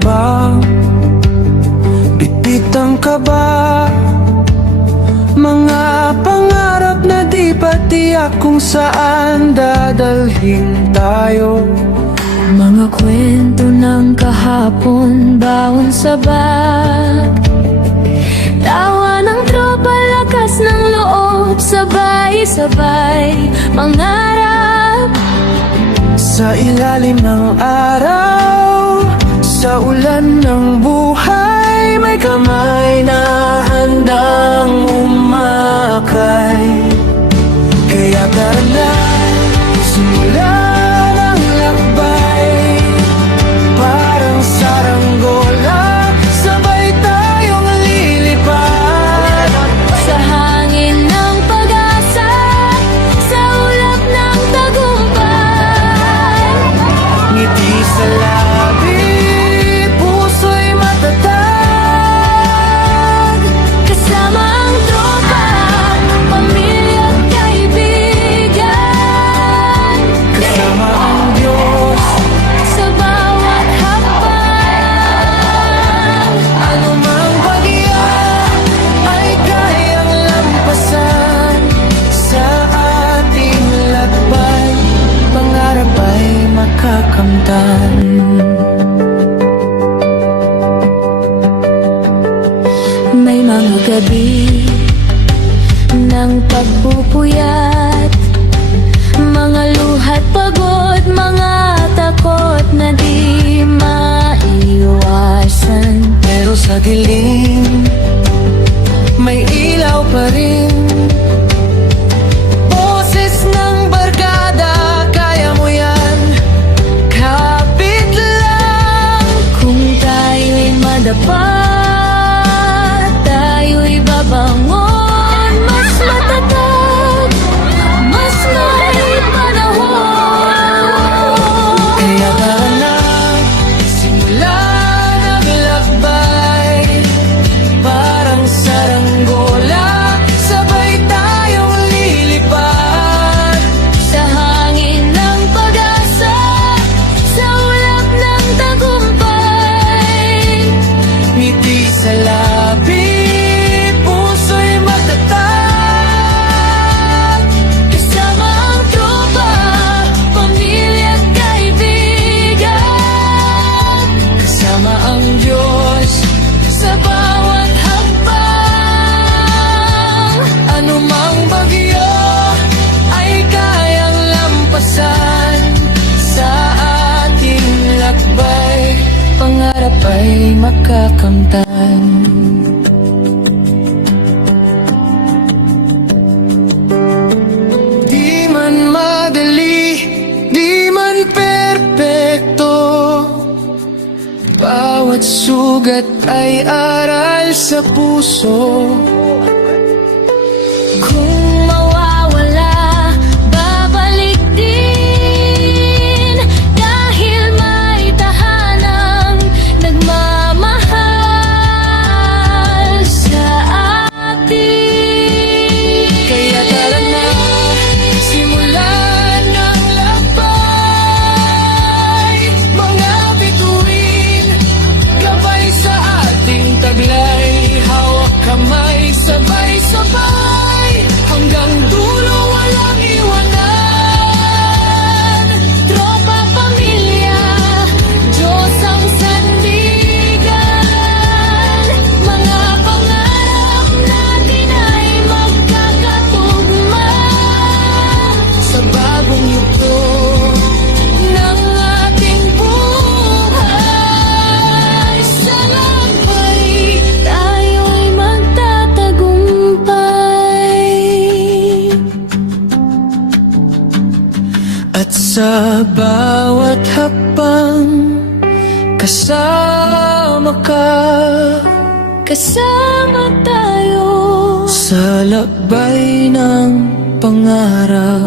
ba? Bitbit ang kaba, mga pangarap na di pa tiyak kung saan dadalhin tayo. Mga kwento ng kahapon, bawon sa bag, tawa ng tropa, lakas ng loob, sabay-sabay mangarap. Sa ilalim ng araw, sa ulan ng buhay, may kamay na handang umakay. Kaya tara na, simulan ang lakbay. Parang saranggola, sabay tayong lilipad. Sa hangin ng pag-asa, sa ulap ng tagumpay. Ngiti sa labi, puso'y matatag. Kasama ang tropa, pamilya at kaibigan. Kasama ang Diyos Sa bawat hakbang, ano mang bagya ay kayang lampasan. Sa ating lakbay, pangarap ay makakamtan. may mga gabi ng pagpupuyat, mga luhat pagod, mga takot na di maiwasan. Pero sa dilim, may ilaw pa rin. Boses ng barkada, kaya mo yan. Kapit lang. Kung tayo'y madapa, tayo'y babangon. Mas matatag, mas may panahon. Kaya tara na, simulan ang lakbay. Parang saranggola, sabay tayong lilipad. Sa hangin ng pag-asa, sa ulap ng tagumpay. Ngiti sa labi, puso'y matatag. Kasama ang tropa, pamilya at kaibigan. Kasama ang Diyos Sa bawat hakbang, ano mang bagyo ay kayang lampasan. Sa ating lakbay, pangarap ay makakamtan. Di man madali, di man perpekto, bawat sugat ay aral sa puso. kung mawawala, babalik din. Dahil may tahanang nagmamahal sa atin. Kaya tara na, simulan ang lakbay. Mga bituin, gabay sa ating taglay. Hawak kamay, sabay-sabay, hanggang dulo walang iwanan. Tropa, pamilya, Diyos ang sandigan. Mga pangarap natin ay magkakatugma. Sa bagong yugto Ng ating buhay, sa lakbay, tayo'y magtatagumpay. at sa bawat hakbang, kasama ka. Kasama tayo Sa lakbay ng pangarap.